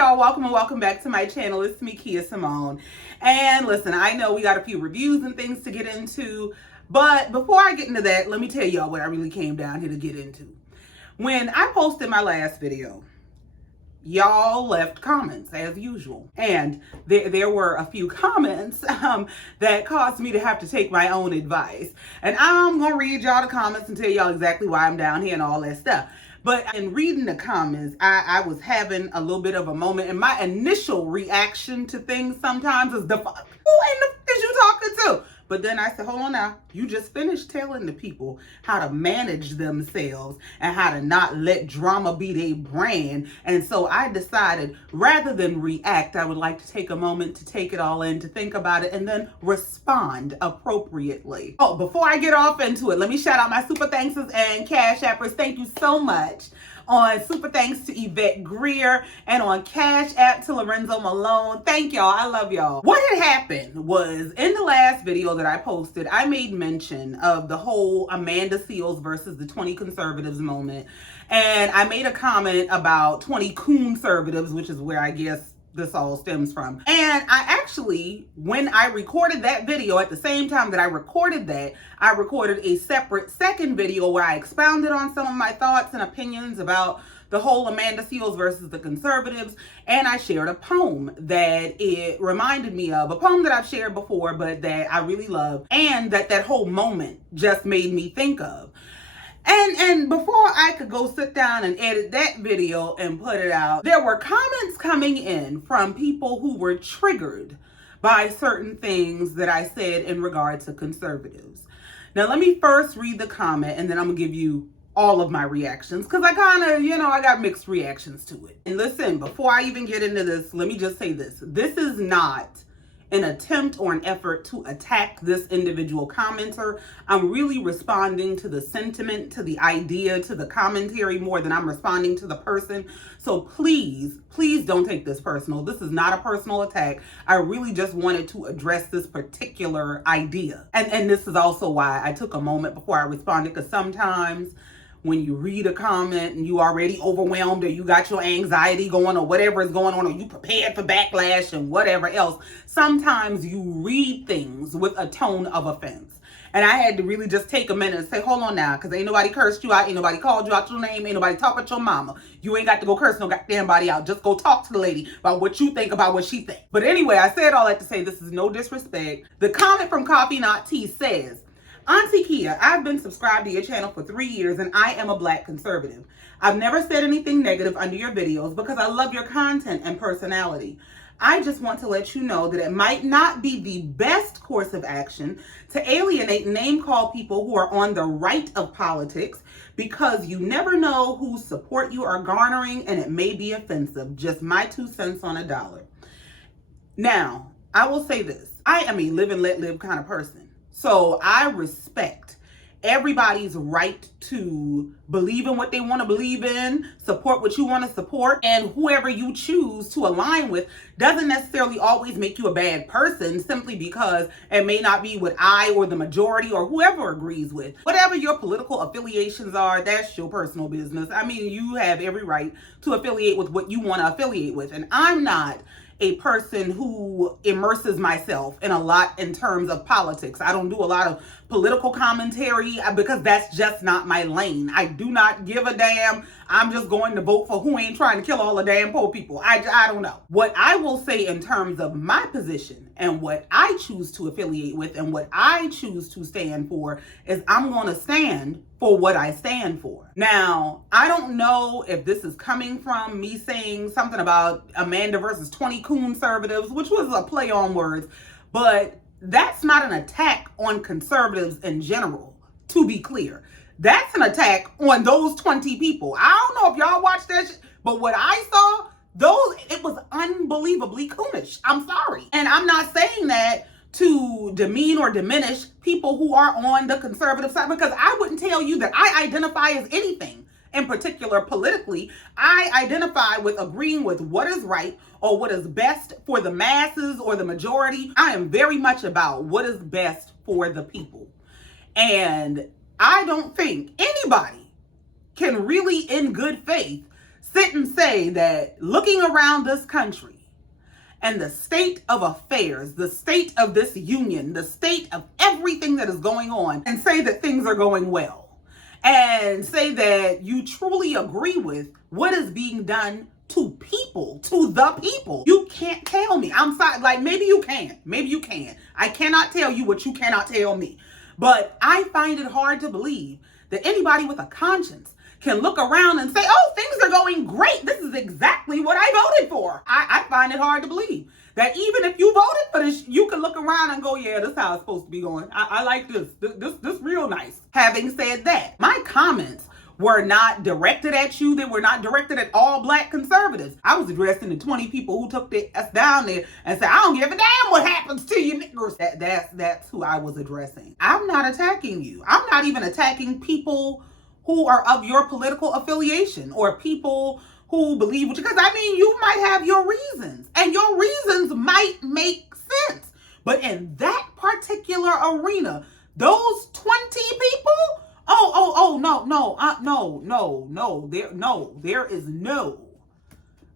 y'all, welcome and welcome back to my channel. It's me, Kia Simone. And listen, I know we got a few reviews and things to get into, but before I get into that, let me tell y'all what I really came down here to get into. When I posted my last video, y'all left comments as usual, and there were a few comments that caused me to have to take my own advice, and I'm gonna read y'all the comments and tell y'all exactly why I'm down here and all that stuff. But in reading the comments, I was having a little bit of a moment, and my initial reaction to things sometimes is, who in the f is you talking to? But then I said, hold on now, you just finished telling the people how to manage themselves and how to not let drama be their brand. And so I decided, rather than react, I would like to take a moment to take it all in, to think about it, and then respond appropriately. Oh, before I get off into it, let me shout out my super thanks and cash appers. Thank you so much. On super thanks to Yvette Greer, and on Cash App to Lorenzo Malone. Thank y'all. I love y'all. What had happened was, in the last video that I posted, I made mention of the whole Amanda Seales versus the 20 conservatives moment. And I made a comment about 20 conservatives, which is where I guess this all stems from. And I actually, when I recorded that video, at the same time that I recorded that, I recorded a separate second video where I expounded on some of my thoughts and opinions about the whole Amanda Seales versus the conservatives. And I shared a poem that it reminded me of, a poem that I've shared before, but that I really love, and that whole moment just made me think of. And before I could go sit down and edit that video and put it out, there were comments coming in from people who were triggered by certain things that I said in regard to conservatives. Now, let me first read the comment, and then I'm gonna give you all of my reactions, because I kind of, I got mixed reactions to it. And listen, before I even get into this, let me just say this. This is not an attempt or an effort to attack this individual commenter. I'm really responding to the sentiment, to the idea, to the commentary more than I'm responding to the person. So please don't take this personal. This is not a personal attack. I really just wanted to address this particular idea. And this is also why I took a moment before I responded, because sometimes when you read a comment and you already overwhelmed, or you got your anxiety going, or whatever is going on, or you prepared for backlash and whatever else, sometimes you read things with a tone of offense. And I had to really just take a minute and say, hold on now, because ain't nobody cursed you out, ain't nobody called you out your name, ain't nobody talk about your mama. You ain't got to go curse no goddamn body out. Just go talk to the lady about what you think about what she thinks. But anyway, I said all that to say this is no disrespect. The comment from Coffee Not Tea says, Auntie Kia, I've been subscribed to your channel for 3 years and I am a Black conservative. I've never said anything negative under your videos because I love your content and personality. I just want to let you know that it might not be the best course of action to alienate and name call people who are on the right of politics, because you never know whose support you are garnering and it may be offensive. Just my 2 cents on a dollar. Now, I will say this. I am a live and let live kind of person. So I respect everybody's right to believe in what they want to believe in, support what you want to support, and whoever you choose to align with doesn't necessarily always make you a bad person simply because it may not be what I or the majority or whoever agrees with. Whatever your political affiliations are, that's your personal business. I mean, you have every right to affiliate with what you want to affiliate with. And I'm not a person who immerses myself in a lot in terms of politics. I don't do a lot of political commentary because that's just not my lane. I do not give a damn. I'm just going to vote for who ain't trying to kill all the damn poor people. I don't know. What I will say in terms of my position and what I choose to affiliate with and what I choose to stand for is I'm going to stand for what I stand for. Now, I don't know if this is coming from me saying something about Amanda versus 20 conservatives, which was a play on words, but that's not an attack on conservatives in general, to be clear. That's an attack on those 20 people. I don't know if y'all watched that shit, but what I saw, it was unbelievably coonish. I'm sorry. And I'm not saying that to demean or diminish people who are on the conservative side, because I wouldn't tell you that I identify as anything in particular politically. I identify with agreeing with what is right or what is best for the masses or the majority. I am very much about what is best for the people. And I don't think anybody can really, in good faith, sit and say that looking around this country and the state of affairs, the state of this union, the state of everything that is going on, and say that things are going well, and say that you truly agree with what is being done to people, to the people. You can't tell me. I'm sorry, like maybe you can. Maybe you can. I cannot tell you what you cannot tell me. But I find it hard to believe that anybody with a conscience can look around and say, oh, things are going great. This is exactly what I voted for. I find it hard to believe that even if you voted for this, you can look around and go, yeah, this is how it's supposed to be going. I like this. This real nice. Having said that, my comments were not directed at you. They were not directed at all Black conservatives. I was addressing the 20 people who took us down there and said, I don't give a damn what happens to you niggers. That's who I was addressing. I'm not attacking you. I'm not even attacking people who are of your political affiliation or people who believe, because I mean, you might have your reasons and your reasons might make sense. But in that particular arena, those 20 people, there is no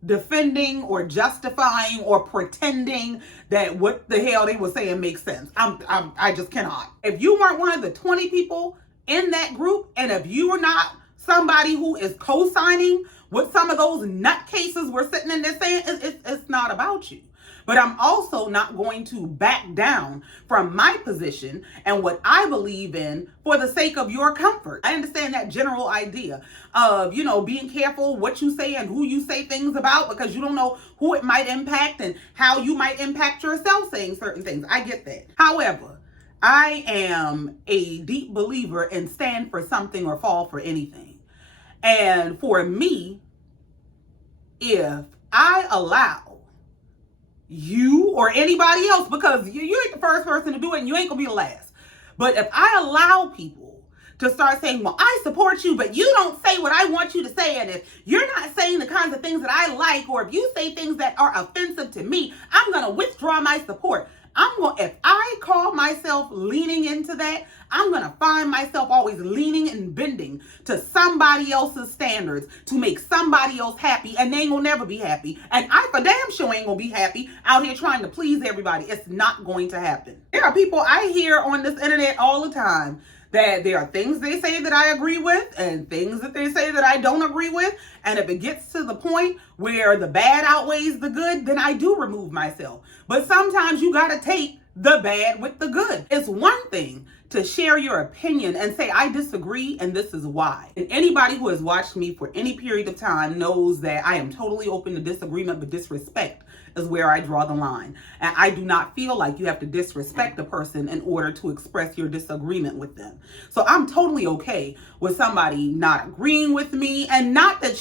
defending or justifying or pretending that what the hell they were saying makes sense. I just cannot. If you weren't one of the 20 people in that group, and if you were not somebody who is co-signing what some of those nutcases were sitting in there saying, it's not about you. But I'm also not going to back down from my position and what I believe in for the sake of your comfort. I understand that general idea of, being careful what you say and who you say things about, because you don't know who it might impact and how you might impact yourself saying certain things. I get that. However, I am a deep believer in stand for something or fall for anything. And for me, if I allow you or anybody else, because you ain't the first person to do it and you ain't gonna be the last, but if I allow people to start saying, well, I support you, but you don't say what I want you to say, and if you're not saying the kinds of things that I like, or if you say things that are offensive to me, I'm gonna withdraw my support. If I call myself leaning into that, I'm going to find myself always leaning and bending to somebody else's standards to make somebody else happy, and they ain't going to never be happy. And I for damn sure ain't going to be happy out here trying to please everybody. It's not going to happen. There are people I hear on this internet all the time that there are things they say that I agree with and things that they say that I don't agree with. And if it gets to the point where the bad outweighs the good, then I do remove myself. But sometimes you got to take the bad with the good. It's one thing to share your opinion and say, I disagree and this is why. And anybody who has watched me for any period of time knows that I am totally open to disagreement, but disrespect is where I draw the line. And I do not feel like you have to disrespect a person in order to express your disagreement with them. So I'm totally okay with somebody not agreeing with me, and not that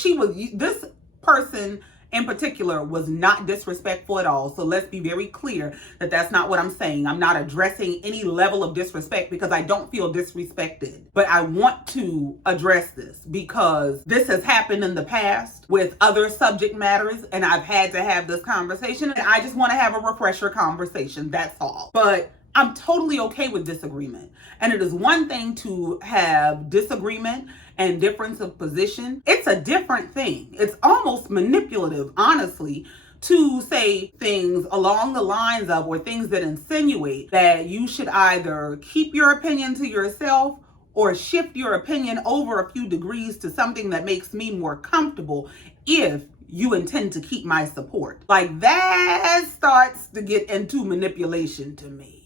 this person in particular was not disrespectful at all. So let's be very clear that that's not what I'm saying. I'm not addressing any level of disrespect because I don't feel disrespected. But I want to address this because this has happened in the past with other subject matters, and I've had to have this conversation, and I just want to have a refresher conversation. That's all. But I'm totally okay with disagreement. And it is one thing to have disagreement and difference of position. It's a different thing. It's almost manipulative, honestly, to say things along the lines of, or things that insinuate that you should either keep your opinion to yourself or shift your opinion over a few degrees to something that makes me more comfortable if you intend to keep my support. Like, that starts to get into manipulation to me.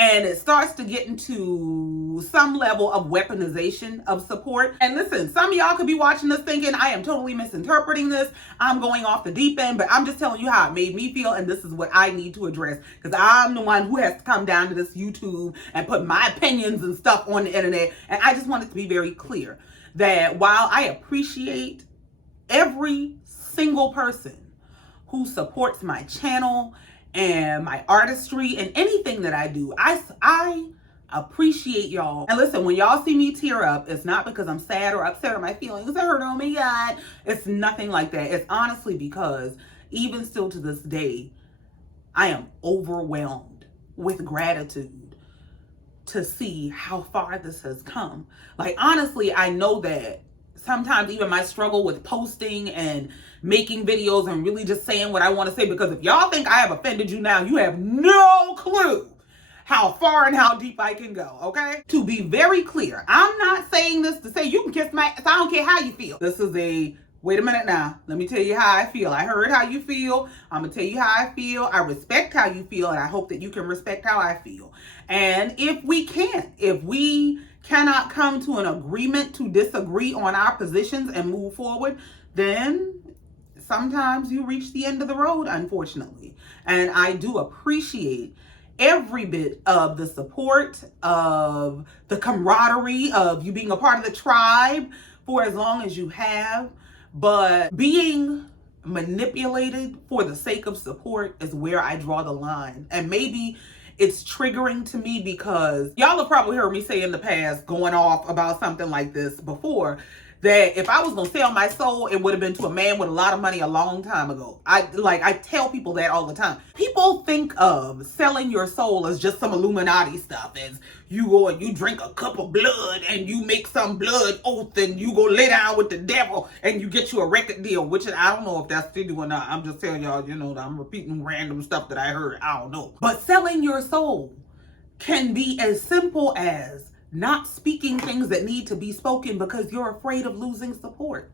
And it starts to get into some level of weaponization of support. And listen, some of y'all could be watching this thinking, I am totally misinterpreting this. I'm going off the deep end, but I'm just telling you how it made me feel. And this is what I need to address, because I'm the one who has to come down to this YouTube and put my opinions and stuff on the internet. And I just want it to be very clear that while I appreciate every single person who supports my channel and my artistry and anything that I do, I appreciate y'all. And listen, when y'all see me tear up, it's not because I'm sad or upset or my feelings are hurt. Oh my God. It's nothing like that. It's honestly because even still to this day, I am overwhelmed with gratitude to see how far this has come. Like, honestly, I know that sometimes even my struggle with posting and making videos and really just saying what I want to say, because if y'all think I have offended you now, you have no clue how far and how deep I can go, okay? To be very clear, I'm not saying this to say you can kiss my ass. I don't care how you feel. This is a, wait a minute now. Let me tell you how I feel. I heard how you feel. I'm gonna tell you how I feel. I respect how you feel, and I hope that you can respect how I feel. And if we cannot come to an agreement to disagree on our positions and move forward, then sometimes you reach the end of the road, unfortunately. And I do appreciate every bit of the support, of the camaraderie, of you being a part of the tribe for as long as you have. But being manipulated for the sake of support is where I draw the line. And maybe it's triggering to me because y'all have probably heard me say in the past, going off about something like this before, that if I was gonna sell my soul, it would have been to a man with a lot of money a long time ago. I tell people that all the time. People think of selling your soul as just some Illuminati stuff, as you go and you drink a cup of blood and you make some blood oath and you go lay down with the devil and you get you a record deal, which I don't know if that's still or not. I'm just telling y'all, I'm repeating random stuff that I heard. I don't know. But selling your soul can be as simple as not speaking things that need to be spoken because you're afraid of losing support.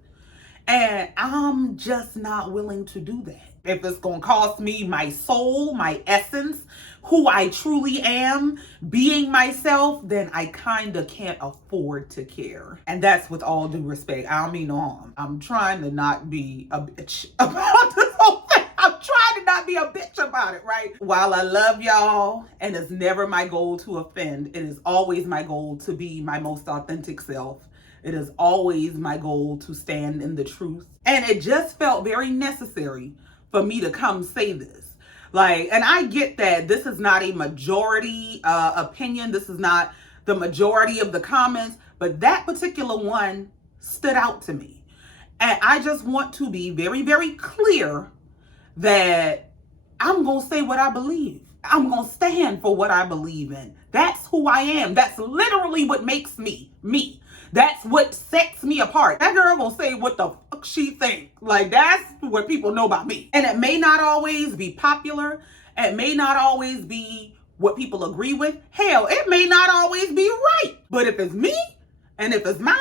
And I'm just not willing to do that. If it's going to cost me my soul, my essence, who I truly am, being myself, then I kind of can't afford to care. And that's with all due respect. I don't mean no harm. I'm trying to not be a bitch about this whole thing. I'm trying to not be a bitch about it, right? While I love y'all, and it's never my goal to offend, it is always my goal to be my most authentic self. It is always my goal to stand in the truth. And it just felt very necessary for me to come say this. And I get that this is not a majority opinion. This is not the majority of the comments, but that particular one stood out to me. And I just want to be very, very clear that I'm going to say what I believe. I'm going to stand for what I believe in. That's who I am. That's literally what makes me, me. That's what sets me apart. That girl gonna say what the fuck she think. That's what people know about me. And it may not always be popular. It may not always be what people agree with. Hell, it may not always be right. But if it's me, and if it's mine,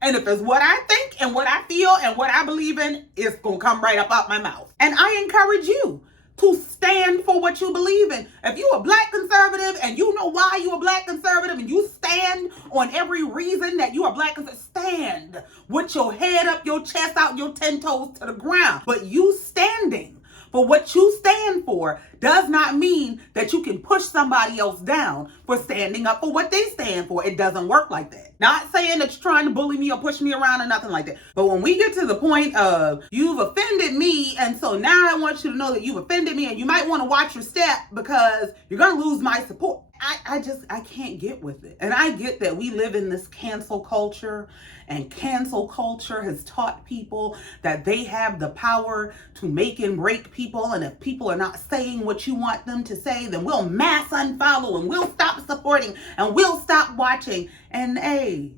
and if it's what I think and what I feel and what I believe in, it's gonna come right up out my mouth. And I encourage you to stand for what you believe in. If you a black conservative and you know why you a black conservative and you stand on every reason that you are black conservative, stand with your head up, your chest out, your 10 toes to the ground. But you standing for what you stand for does not mean that you can push somebody else down for standing up for what they stand for. It doesn't work like that. Not saying that you're trying to bully me or push me around or nothing like that. But when we get to the point of you've offended me, and so now I want you to know that you've offended me and you might want to watch your step because you're going to lose my support. I can't get with it. And I get that we live in this cancel culture, and cancel culture has taught people that they have the power to make and break people. And if people are not saying what you want them to say, then we'll mass unfollow and we'll stop supporting and we'll stop watching. And hey,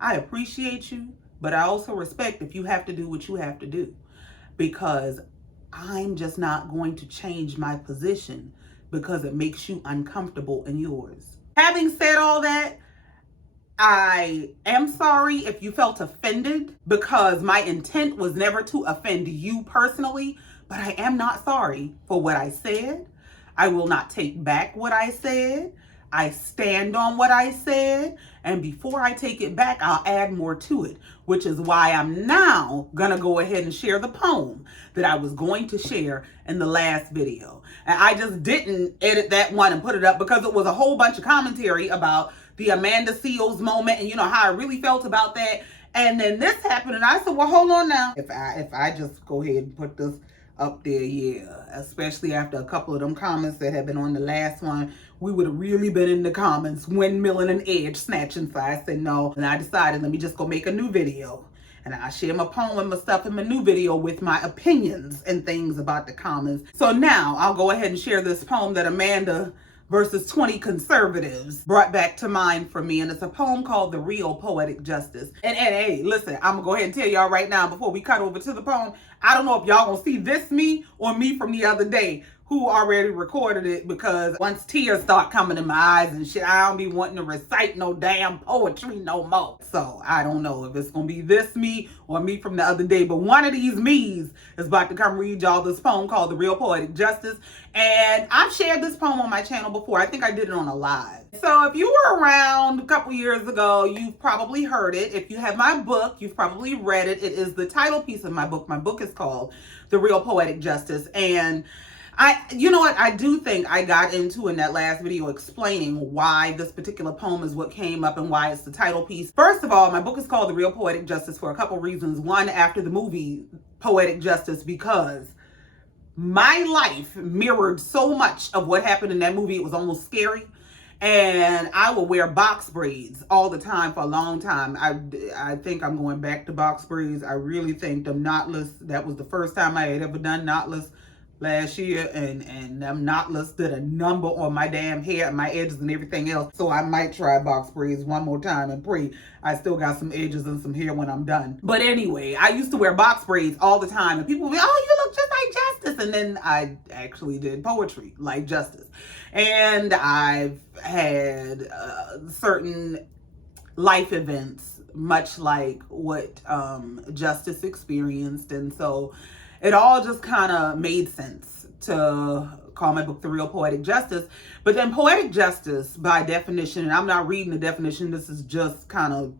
I appreciate you, but I also respect if you have to do what you have to do, because I'm just not going to change my position because it makes you uncomfortable in yours. Having said all that, I am sorry if you felt offended, because my intent was never to offend you personally, but I am not sorry for what I said. I will not take back what I said. I stand on what I said, and before I take it back, I'll add more to it, which is why I'm now gonna go ahead and share the poem that I was going to share in the last video. And I just didn't edit that one and put it up because it was a whole bunch of commentary about the Amanda Seals moment and how I really felt about that. And then this happened, and I said, well, hold on now. If I just go ahead and put this up there, yeah, especially after a couple of them comments that had been on the last one, we would have really been in the comments windmilling and edge snatching. So I said no, and I decided, let me just go make a new video, and I share my poem and my stuff in my new video with my opinions and things about the comments. So now I'll go ahead and share this poem that Amanda versus 20 conservatives brought back to mind for me. And it's a poem called The Real Poetic Justice. And hey, listen, I'm gonna go ahead and tell y'all right now before we cut over to the poem, I don't know if y'all gonna see this me or me from the other day who already recorded it, because once tears start coming in my eyes and shit, I don't be wanting to recite no damn poetry no more. So I don't know if it's gonna be this me or me from the other day, but one of these me's is about to come read y'all this poem called The Real Poetic Justice. And I've shared this poem on my channel before. I think I did it on a live. So if you were around a couple years ago, you've probably heard it. If you have my book, you've probably read it. It is the title piece of my book. My book is called The Real Poetic Justice. And you know what, I do think I got into in that last video explaining why this particular poem is what came up and why it's the title piece. First of all, my book is called The Real Poetic Justice for a couple reasons. One, after the movie Poetic Justice, because my life mirrored so much of what happened in that movie. It was almost scary. And I will wear box braids all the time for a long time. I think I'm going back to box braids. I really think them knotless, that was the first time I had ever done knotless last year, and them knotless did a number on my damn hair and my edges and everything else. So I might try box braids one more time and pray I still got some edges and some hair when I'm done. But anyway, I used to wear box braids all the time, and people would be, oh, you look just like Justice. And then I actually did poetry like Justice. And I've had certain life events, much like what Justice experienced. And so it all just kind of made sense to call my book The Real Poetic Justice. But then poetic justice, by definition, and I'm not reading the definition, this is just kind of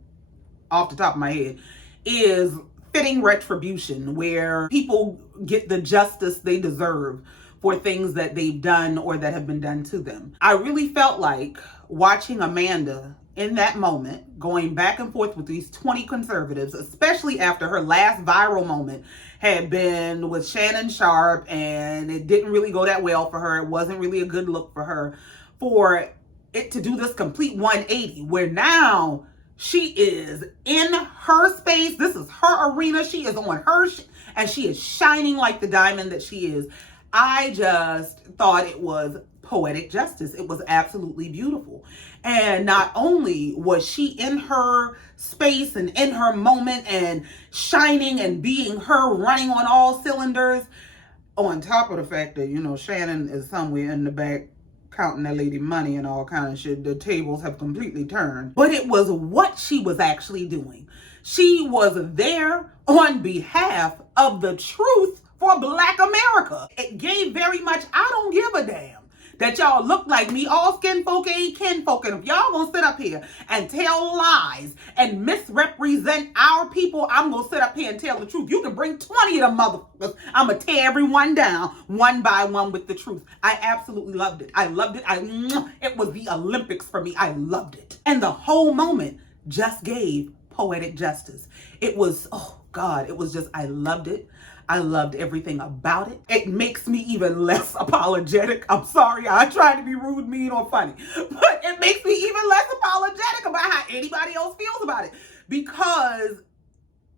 off the top of my head, is fitting retribution, where people get the justice they deserve for things that they've done or that have been done to them. I really felt like watching Amanda in that moment, going back and forth with these 20 conservatives, especially after her last viral moment had been with Shannon Sharp, and it didn't really go that well for her. It wasn't really a good look for her, for it to do this complete 180, where now she is in her space. This is her arena. She is on her, and she is shining like the diamond that she is. I just thought it was poetic justice. It was absolutely beautiful. And not only was she in her space and in her moment and shining and being her, running on all cylinders, on top of the fact that, you know, Shannon is somewhere in the back counting that lady money and all kind of shit. The tables have completely turned. But it was what she was actually doing. She was there on behalf of the truth for Black America. It gave very much, I don't give a damn that y'all look like me. All skin folk ain't kin folk. And if y'all gonna sit up here and tell lies and misrepresent our people, I'm gonna sit up here and tell the truth. You can bring 20 of them motherfuckers. I'm gonna tear everyone down one by one with the truth. I absolutely loved it. I loved it. It was the Olympics for me. I loved it. And the whole moment just gave poetic justice. It was, oh God, it was just, I loved it. I loved everything about it. It makes me even less apologetic. I'm sorry, I tried to be rude, mean, or funny, but it makes me even less apologetic about how anybody else feels about it, because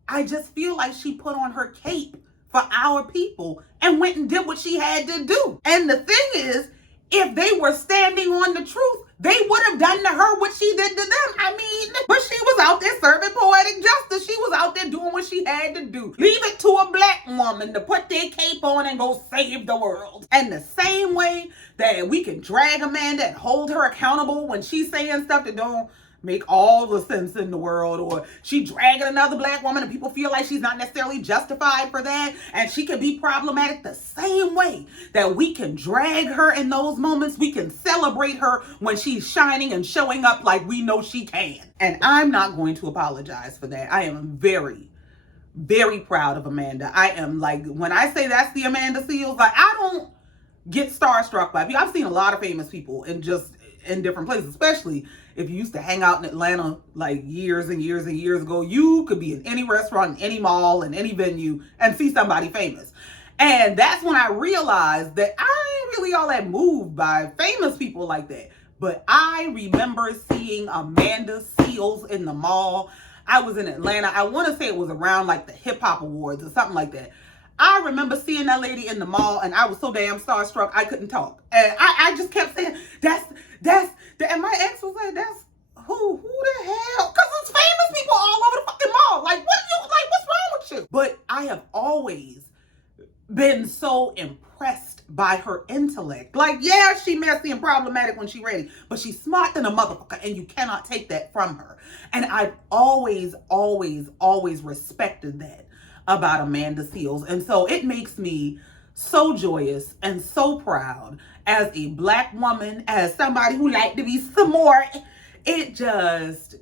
I just feel like she put on her cape for our people and went and did what she had to do. And the thing is, if they were standing on the truth, they would have done to her what she did to them. I mean, but she was out there serving poetic justice. She was out there doing what she had to do. Leave it to a Black woman to put their cape on and go save the world. And the same way that we can drag Amanda and hold her accountable when she's saying stuff that don't make all the sense in the world, or she dragging another Black woman and people feel like she's not necessarily justified for that and she can be problematic, the same way that we can drag her in those moments, we can celebrate her when she's shining and showing up like we know she can. And I'm not going to apologize for that. I am very, very proud of Amanda. I am, like, when I say that's the Amanda Seals, like, I don't get starstruck by people. I've seen a lot of famous people in different places, especially if you used to hang out in Atlanta like years and years and years ago. You could be in any restaurant, in any mall, in any venue and see somebody famous. And that's when I realized that I ain't really all that moved by famous people like that. But I remember seeing Amanda Seals in the mall. I was in Atlanta. I want to say it was around like the Hip Hop Awards or something like that. I remember seeing that lady in the mall, and I was so damn starstruck I couldn't talk. And I just kept saying, and my ex was like, that's who the hell? Because it's famous people all over the fucking mall. Like, what's wrong with you? But I have always been so impressed by her intellect. Like, yeah, she messy and problematic when she's ready, but she's smart than a motherfucker, and you cannot take that from her. And I've always respected that about Amanda Seales. And so it makes me so joyous and so proud as a Black woman, as somebody who like to be smart. It just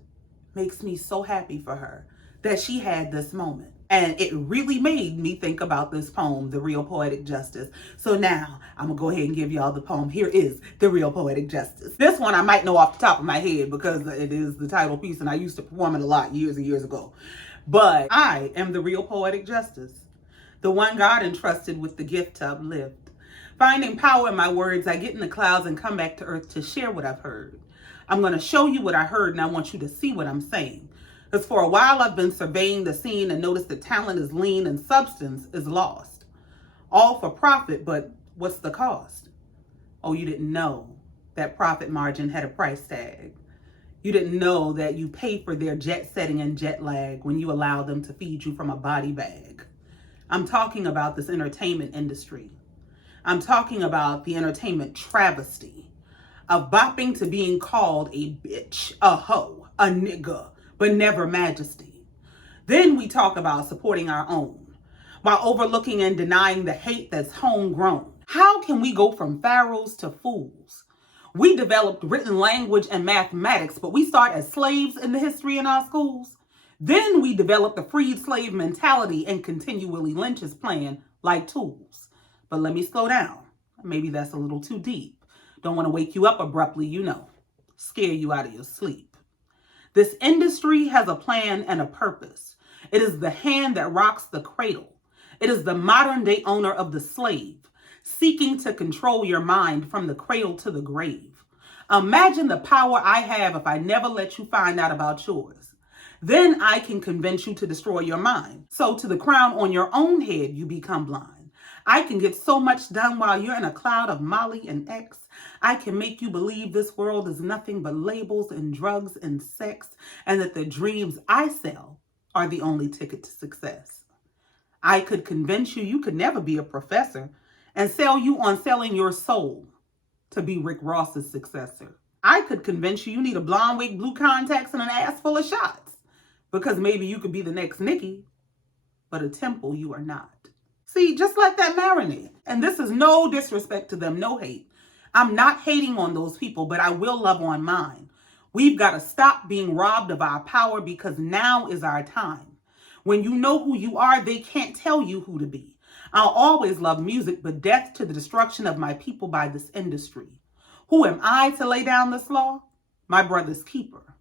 makes me so happy for her that she had this moment. And it really made me think about this poem, The Real Poetic Justice. So now I'm gonna go ahead and give y'all the poem. Here is The Real Poetic Justice. This one I might know off the top of my head because it is the title piece and I used to perform it a lot years and years ago. But I am the real poetic justice, the one God entrusted with the gift to uplift. Finding power in my words, I get in the clouds and come back to earth to share what I've heard. I'm going to show you what I heard, and I want you to see what I'm saying. Because for a while I've been surveying the scene and noticed that talent is lean and substance is lost. All for profit, but what's the cost? Oh, you didn't know that profit margin had a price tag. You didn't know that you pay for their jet setting and jet lag when you allow them to feed you from a body bag. I'm talking about this entertainment industry. I'm talking about the entertainment travesty of bopping to being called a bitch, a hoe, a nigga, but never majesty. Then we talk about supporting our own while overlooking and denying the hate that's homegrown. How can we go from pharaohs to fools? We developed written language and mathematics, but we start as slaves in the history in our schools. Then we developed the freed slave mentality and continually lynch us playing like tools. But let me slow down. Maybe that's a little too deep. Don't want to wake you up abruptly, scare you out of your sleep. This industry has a plan and a purpose. It is the hand that rocks the cradle. It is the modern day owner of the slave, seeking to control your mind from the cradle to the grave. Imagine the power I have if I never let you find out about yours. Then I can convince you to destroy your mind. So to the crown on your own head, you become blind. I can get so much done while you're in a cloud of Molly and X. I can make you believe this world is nothing but labels and drugs and sex, and that the dreams I sell are the only ticket to success. I could convince you could never be a professor and sell you on selling your soul to be Rick Ross's successor. I could convince you need a blonde wig, blue contacts, and an ass full of shots because maybe you could be the next Nicki, but a temple you are not. See, just let that marinate. And this is no disrespect to them, no hate. I'm not hating on those people, but I will love on mine. We've got to stop being robbed of our power because now is our time. When you know who you are, they can't tell you who to be. I'll always love music, but death to the destruction of my people by this industry. Who am I to lay down this law? My brother's keeper.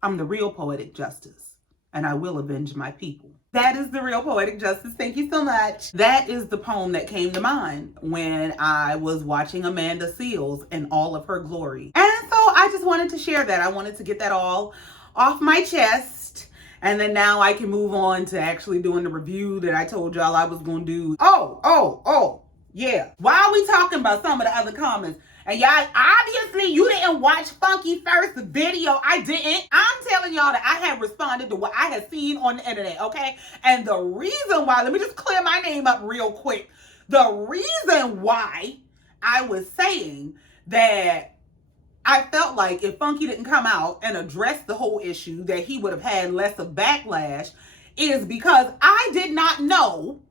I'm the real poetic justice, and I will avenge my people. That is the real poetic justice. Thank you so much. That is the poem that came to mind when I was watching Amanda Seales in all of her glory. And so I just wanted to share that. I wanted to get that all off my chest. And then now I can move on to actually doing the review that I told y'all I was going to do. Yeah. While we talking about some of the other comments, and y'all, obviously you didn't watch Funky First video. I didn't. I'm telling y'all that I had responded to what I had seen on the internet, okay? And the reason why, let me just clear my name up real quick. The reason why I was saying that I felt like if Funky didn't come out and address the whole issue, that he would have had less of backlash is because I did not know.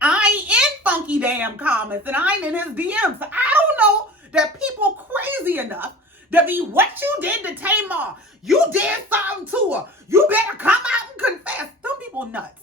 I ain't in Funky damn comments and I ain't in his DMs. So I don't know that people crazy enough to be what you did to Tamar. You did something to her. You better come out and confess. Some people nuts.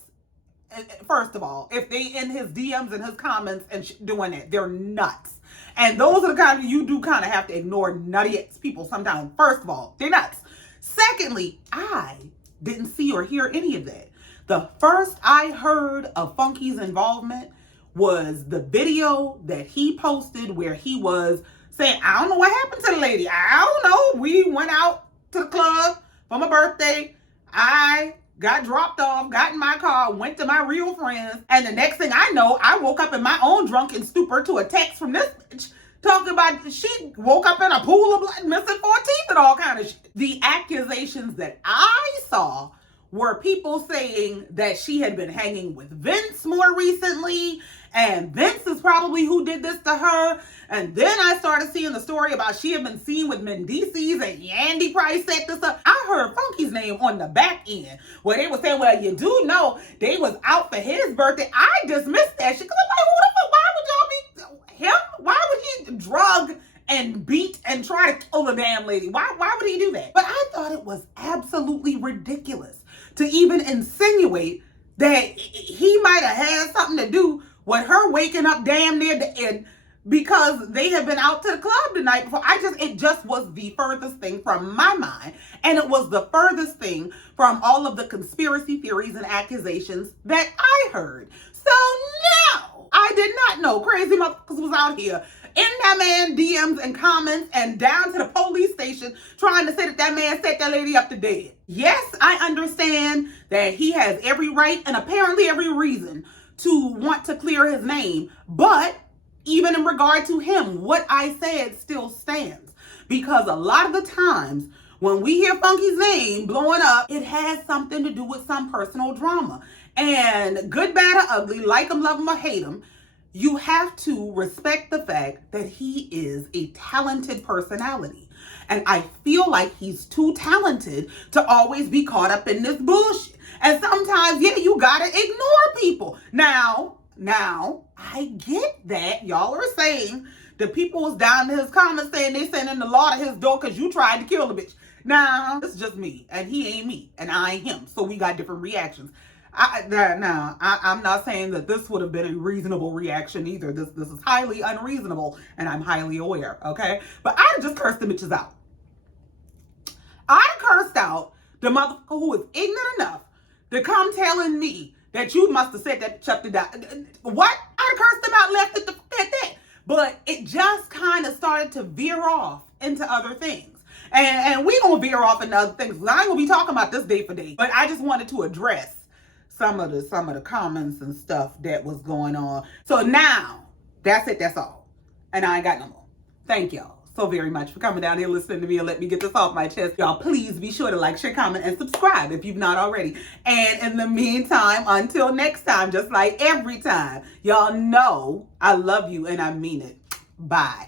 First of all, if they in his DMs and his comments and doing that, they're nuts. And those are the kind of, you do kind of have to ignore nutty people sometimes. First of all, they're nuts. Secondly, I didn't see or hear any of that. The first I heard of Funky's involvement was the video that he posted where he was saying, I don't know what happened to the lady. I don't know. We went out to the club for my birthday. I got dropped off, got in my car, went to my real friends, and the next thing I know, I woke up in my own drunken stupor to a text from this bitch talking about she woke up in a pool of blood, missing 14 and all kind of shit. The accusations that I saw were people saying that she had been hanging with Vince more recently, and Vince is probably who did this to her. And then I started seeing the story about she had been seen with Mendices and Yandy Price set this up. I heard Funky's name on the back end where they were saying, well, you do know they was out for his birthday. I dismissed that shit because I'm like, who the fuck? Why would y'all be him? Why would he drug and beat and try to kill a damn lady? Why would he do that? But I thought it was absolutely ridiculous to even insinuate that he might have had something to do with her waking up damn near the end because they had been out to the club the night before. It just was the furthest thing from my mind. And it was the furthest thing from all of the conspiracy theories and accusations that I heard. So no, I did not know crazy motherfuckers was out here in that man DMs and comments and down to the police station trying to say that that man set that lady up to dead. Yes, I understand that he has every right and apparently every reason to want to clear his name, but even in regard to him, what I said still stands. Because a lot of the times when we hear Funky's name blowing up, it has something to do with some personal drama. And good, bad, or ugly, like him, love him, or hate him, you have to respect the fact that he is a talented personality. And I feel like he's too talented to always be caught up in this bullshit. And sometimes, yeah, you gotta ignore people. Now, I get that y'all are saying the people was down in his comments saying they sending the law to his door because you tried to kill the bitch. Now, it's just me, and he ain't me, and I ain't him. So we got different reactions. I'm not saying that this would have been a reasonable reaction either. This is highly unreasonable, and I'm highly aware, okay? But I just cursed the bitches out. I cursed out the motherfucker who was ignorant enough to come telling me that you must have said that bitch up to die. What? I cursed him out, left it at that. But it just kind of started to veer off into other things. And we gonna veer off into other things. I ain't gonna be talking about this day for day. But I just wanted to address some of the comments and stuff that was going on. So now, that's it, that's all. And I ain't got no more. Thank y'all so very much for coming down here listening to me and let me get this off my chest. Y'all, please be sure to like, share, comment, and subscribe if you've not already. And in the meantime, until next time, just like every time, y'all know I love you and I mean it. Bye.